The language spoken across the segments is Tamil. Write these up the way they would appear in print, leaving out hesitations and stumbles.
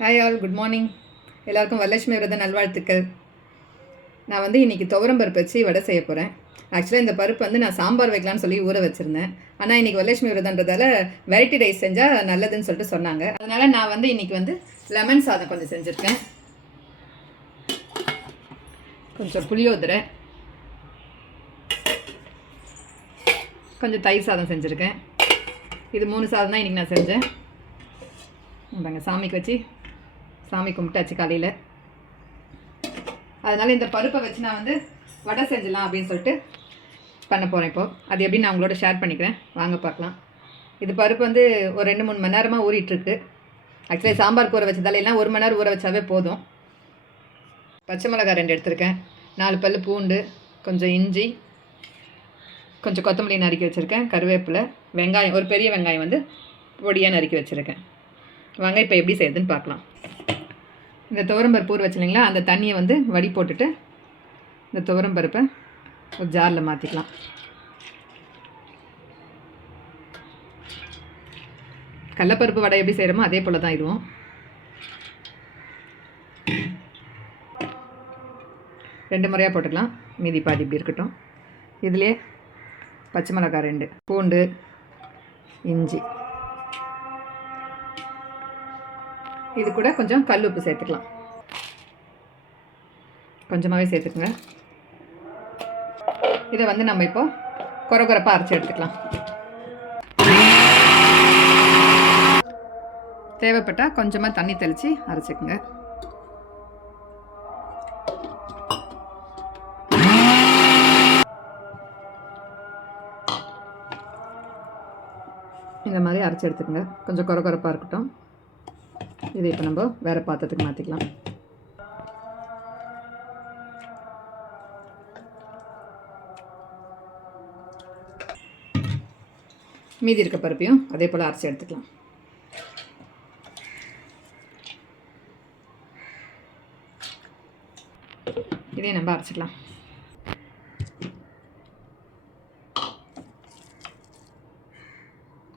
Hi all, good morning. எல்லாருக்கும் வரலட்சுமி விரத நல்வாழ்த்துக்கள். நான் இன்றைக்கி துவரம் பருப்பு வச்சு வடை செய்ய போகிறேன். ஆக்சுவலாக இந்த பருப்பு நான் சாம்பார் வைக்கலான்னு சொல்லி ஊற வச்சுருந்தேன். ஆனால் இன்றைக்கி வரலட்சுமி விரதன்றதால வெரைட்டி ரைஸ் செஞ்சால் நல்லதுன்னு சொல்லிட்டு சொன்னாங்க. அதனால் நான் இன்றைக்கி லெமன் சாதம் கொஞ்சம் செஞ்சுருக்கேன். கொஞ்சம் புளியோதரை, கொஞ்சம் தயிர் சாதம் செஞ்சுருக்கேன். இது 3 சாதம் தான் இன்றைக்கி நான் செஞ்சேன். சாமிக்கு வச்சு சாமி கும்பிட்டாச்சு காலையில். அதனால் இந்த பருப்பை வச்சு நான் வடை செஞ்சலாம் அப்படின்னு சொல்லிட்டு பண்ண போகிறேன். இப்போது அது எப்படி நான் உங்களோட ஷேர் பண்ணிக்கிறேன், வாங்க பார்க்கலாம். இது பருப்பு ஒரு 2-3 மணி நேரமாக ஊறிட்டுருக்கு. ஆக்சுவலி சாம்பாருக்கு ஊற வச்சதால எல்லாம் 1 மணி நேரம் ஊற வச்சாவே போதும். பச்சை மிளகாய் 2 எடுத்துருக்கேன், 4 பல் பூண்டு, கொஞ்சம் இஞ்சி, கொஞ்சம் கொத்தமல்லி நறுக்கி வச்சுருக்கேன், கருவேப்பிலை, வெங்காயம், ஒரு பெரிய வெங்காயம் பொடியாக நறுக்கி வச்சுருக்கேன். வாங்க இப்போ எப்படி செய்யுதுன்னு பார்க்கலாம். இந்த துவரம்பருப்பு ஊற வச்சுருங்களா, அந்த தண்ணியை வடி போட்டுட்டு இந்த துவரம்பருப்பை ஒரு ஜாரில் மாற்றிக்கலாம். கடலப்பருப்பு வடை எப்படி செய்கிறோமோ அதே போல் தான் இதுவும். ரெண்டு முறையாக போட்டுக்கலாம், மீதி பாதி இப்படி இருக்கட்டும். இதிலே பச்சை மிளகாய் 2, பூண்டு, இஞ்சி, இது கூட கொஞ்சம் கல் உப்பு சேர்த்துக்கலாம். கொஞ்சமாகவே சேர்த்துக்குங்க. இதை நம்ம இப்போ கொரகொரப்பாக அரைச்சி எடுத்துக்கலாம். தேவைப்பட்டால் கொஞ்சமாக தண்ணி தெளித்து அரைச்சிக்குங்க. இந்த மாதிரி அரைச்சி எடுத்துக்கோங்க. கொஞ்சம் கொரகொரப்பாக இருக்கட்டும். இதை இப்போ நம்ம வேறு பாத்திரத்துக்கு மாற்றிக்கலாம். மீதி இருக்க பருப்பையும் அதே போல் அரைச்சி எடுத்துக்கலாம். இதையும் நம்ம அரைச்சிக்கலாம்.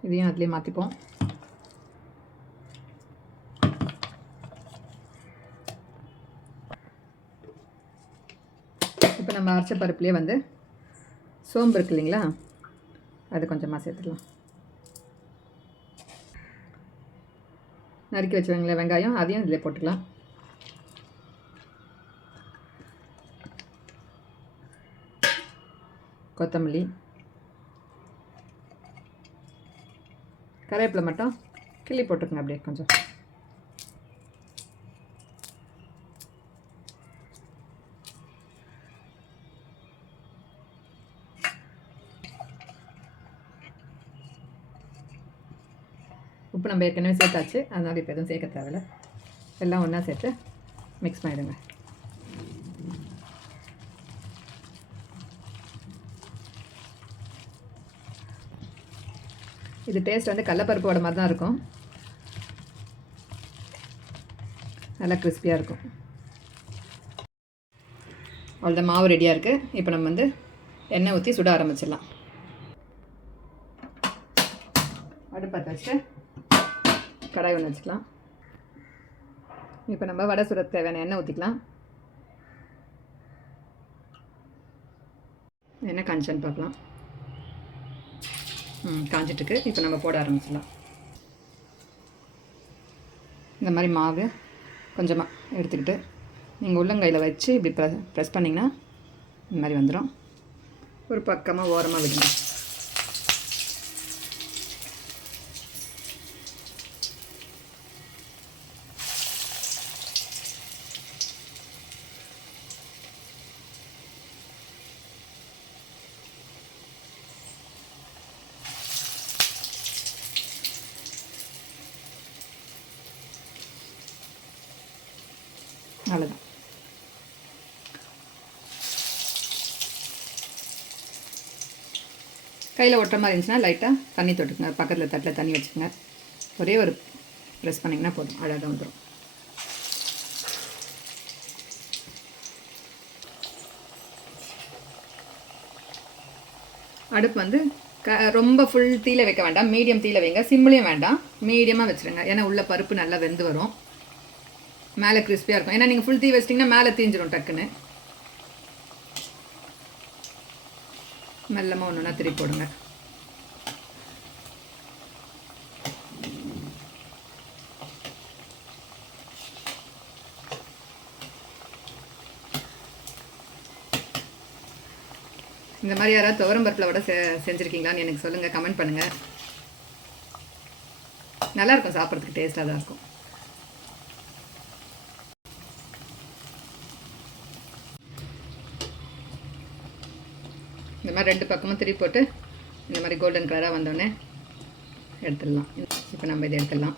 இதையும் அதுலேயே மாற்றிப்போம். இப்போ நம்ம அரைச்ச பருப்புலேயே சோம்பு இருக்கு இல்லைங்களா, அது கொஞ்சமாக சேர்த்துக்கலாம். நறுக்கி வச்சுருவீங்களா வெங்காயம், அதையும் இதில் போட்டுக்கலாம். கொத்தமல்லி, கருவேப்பிலை மட்டும் கிள்ளி போட்டுக்கோங்க அப்படியே கொஞ்சம். உப்பு நம்ம ஏற்கனவே சேர்த்தாச்சு, அதனால் இப்போ எதுவும் சேர்க்க தேவையில்லை. எல்லாம் ஒன்றா சேர்த்து மிக்ஸ் பண்ணிவிடுங்க. இது டேஸ்ட் கடலப்பருப்பு வடை மாதிரி தான் இருக்கும். நல்லா கிறிஸ்பியாக இருக்கும். அவ்வளோதான், மாவு ரெடியாக இருக்குது. இப்போ நம்ம எண்ணெய் ஊற்றி சுட ஆரம்பிச்சிடலாம். அடுப்பை வச்சுட்டு கடாய் ஒன்று வச்சுக்கலாம். இப்போ நம்ம வடை சுட தேவையான எண்ணெய் ஊற்றிக்கலாம். எண்ணெய் காஞ்சான்னு பார்க்கலாம். காஞ்சிட்டுருக்கு. இப்போ நம்ம போட ஆரம்பிச்சிடலாம். இந்த மாதிரி மாவு கொஞ்சமாக எடுத்துக்கிட்டு நீங்கள் உள்ளங்கையில் வச்சு இப்படி ப்ரெஸ் பண்ணிங்கன்னா இந்த மாதிரி வந்துடும். ஒரு பக்கமாக ஓரமாக விடுங்க. அவ்வளோதான். கையில் ஒட்டுற மாதிரி இருந்துச்சுன்னா லைட்டாக தண்ணி தொட்டுக்குங்க. பக்கத்தில் தட்டில் தண்ணி வச்சுக்கோங்க. ஒரே ஒரு ப்ரெஸ் பண்ணிங்கன்னா போதும், அழகாக வந்துடும். அடுப்பு ரொம்ப ஃபுல் தீயில வைக்க வேண்டாம், மீடியம் தீயில வைங்க. சிம்லேயும் வேண்டாம், மீடியமாக வச்சுருங்க. ஏன்னா உள்ள பருப்பு நல்லா வெந்து வரும். மேலே கிறிஸ்பியாக இருக்கும். ஏன்னா நீங்கள் ஃபுல் தீ வச்சிட்டிங்கன்னா மேலே தீஞ்சிடும் டக்குன்னு. மெல்லமாக ஒன்று ஒன்றா திருப்பி போடுங்க. இந்த மாதிரி யாராவது துவரம் பருப்பில் வடை செஞ்சுருக்கீங்களான்னு எனக்கு சொல்லுங்கள், கமெண்ட் பண்ணுங்கள். நல்லாயிருக்கும், சாப்பிட்றதுக்கு டேஸ்ட்டாக தான் இருக்கும். இந்த மாதிரி 2 பக்கமும் திருப்பி போட்டு இந்த மாதிரி கோல்டன் கலராக வந்தோடனே எடுத்துடலாம். இப்போ நம்ம இதை எடுத்துடலாம்.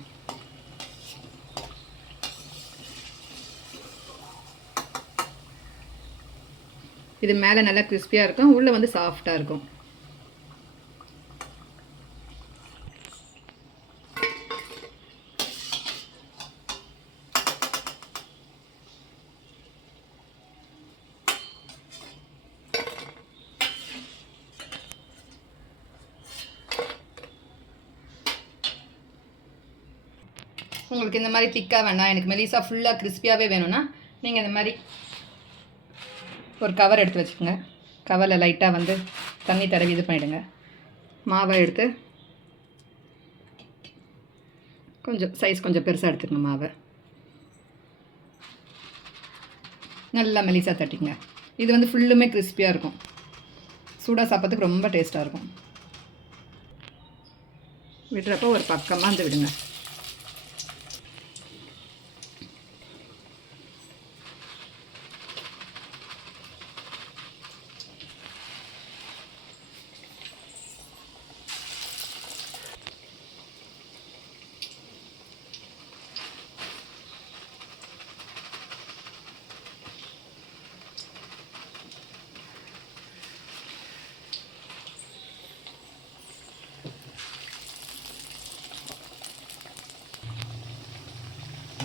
இது மேலே நல்லா கிறிஸ்பியாக இருக்கும், உள்ளே வந்து சாஃப்டாக இருக்கும். உங்களுக்கு இந்த மாதிரி திக்காக வேண்டாம், எனக்கு மெலிசா ஃபுல்லாக கிறிஸ்பியாகவே வேணும்னா நீங்கள் இந்த மாதிரி ஒரு கவர் எடுத்து வச்சுக்கோங்க. கவரில் லைட்டாக வந்து தண்ணி தடவி இது பண்ணிவிடுங்க. மாவை எடுத்து கொஞ்சம் சைஸ் கொஞ்சம் பெருசாக எடுத்துக்கங்க. மாவை நல்லா மெலிசாக தட்டிங்க. இது வந்து ஃபுல்லுமே கிறிஸ்பியாக இருக்கும். சூடாக சாப்பிட்றதுக்கு ரொம்ப டேஸ்ட்டாக இருக்கும். விடுறப்போ ஒரு பக்கமாக வந்து விடுங்க.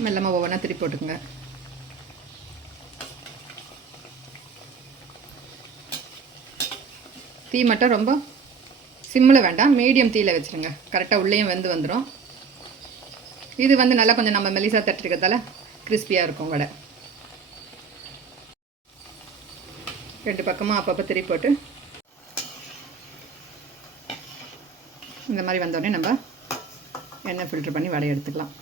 மெல்லமாக ஒவ்வொன்றா திருப்பி போட்டுக்குங்க. தீ மட்டும் ரொம்ப சிம்மில் வேண்டாம், மீடியம் தீயில் வச்சுருங்க. கரெக்டாக உள்ளேயும் வெந்து வந்துடும். இது வந்து நல்லா கொஞ்சம் நம்ம மெலிசா தட்டிருக்கிறதால கிறிஸ்பியாக இருக்கும் வடை. 2 பக்கமும் அப்பப்போ திருப்பி போட்டு இந்த மாதிரி வந்தோடனே நம்ம எண்ணெய் ஃபில்ட்ரு பண்ணி வடை எடுத்துக்கலாம்.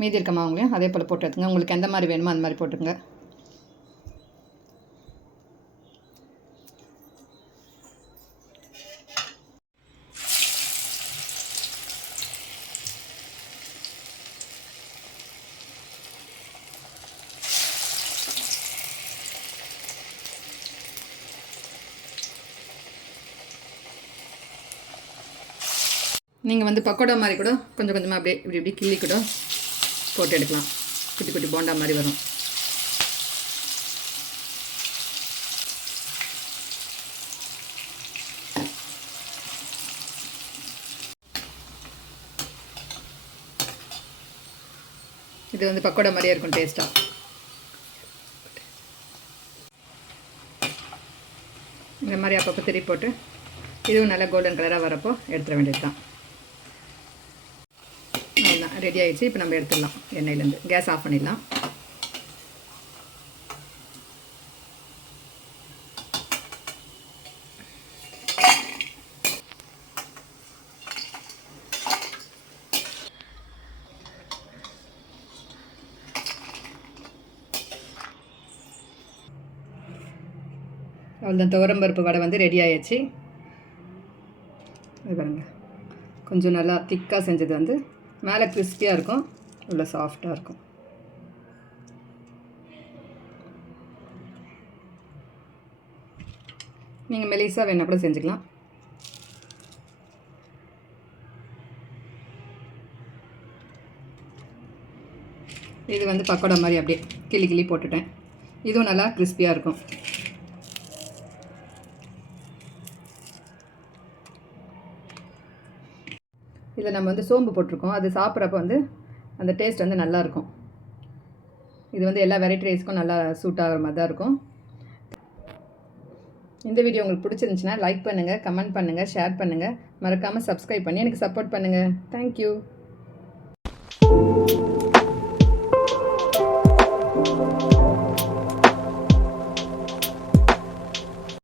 மீதி இருக்க மாவுங்களையும் அதே போல் போட்டு எடுத்துங்க. உங்களுக்கு எந்த மாதிரி வேணுமோ அந்த மாதிரி போட்டுங்க. நீங்கள் வந்து பக்கோடா மாதிரி கூட கொஞ்சம் கொஞ்சமாக அப்படியே இப்படி இப்படி கிள்ளி கூட போட்டு எடுக்கலாம். குட்டி குட்டி போண்டா மாதிரி வரும். இது வந்து பக்கோடா மாதிரியே இருக்கும் டேஸ்ட்டாக. இந்த மாதிரி அப்பப்போ திருப்பி போட்டு இதுவும் நல்லா கோல்டன் கலராக வரப்போ எடுத்துட வேண்டியது தான். அவ்வளோதான், ரெடி ஆகிடுச்சு. இப்போ நம்ம எடுத்துடலாம் எண்ணெயிலேருந்து. கேஸ் ஆஃப் பண்ணிடலாம். அவ்வளோதான், துவரம்பருப்பு வடை வந்து ரெடி ஆகிடுச்சு. இது பாருங்க, கொஞ்சம் நல்லா திக்காக செஞ்சது வந்து மேலே கிறிஸ்பியாக இருக்கும், உள்ள சாஃப்டாக இருக்கும். நீங்கள் மெலிசா வேணால் கூட செஞ்சுக்கலாம். இது வந்து பக்கோடா மாதிரி அப்படியே கிளி கிளி போட்டுட்டேன். இதுவும் நல்லா கிறிஸ்பியாக இருக்கும். இதில் நம்ம வந்து சோம்பு போட்டிருக்கோம். அது சாப்பிட்றப்ப வந்து அந்த டேஸ்ட் வந்து நல்லாயிருக்கும். இது வந்து எல்லா வெரைட்டி ரைஸ்க்கும் நல்லா சூட் ஆகிற மாதிரி தான் இருக்கும். இந்த வீடியோ உங்களுக்கு பிடிச்சிருந்துச்சுன்னா லைக் பண்ணுங்கள், கமெண்ட் பண்ணுங்கள், ஷேர் பண்ணுங்கள். மறக்காமல் சப்ஸ்கிரைப் பண்ணி எனக்கு சப்போர்ட் பண்ணுங்கள். தேங்க்யூ.